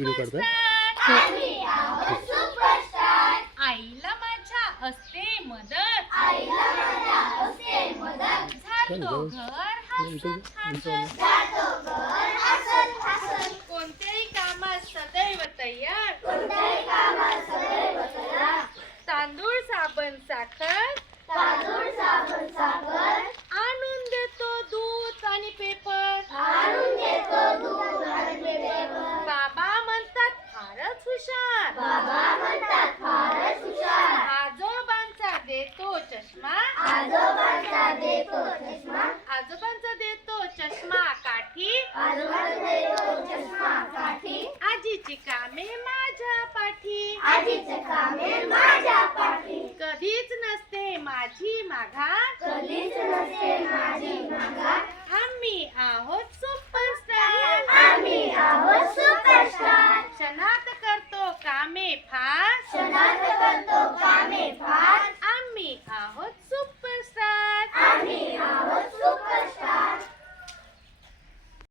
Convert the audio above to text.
Video काढताय? आईला माझ्या असते मदत, झाडतो घर हसत, कोणत्याही कामात सदैव तयार, तांदूळ साबण साखर आणून देतो दूध आणि पेपर. बाबा म्हणतात फारच हुशार, आजोबांचा देतो चष्मा, आजोबांचा देतो चष्मा काठी, आजीची कामे माझ्या पाठी, कधीच नसते माझी माघार, आम्ही आहोत सुपरस्टार, क्षणात करतो कामे फार, आम्ही आहोत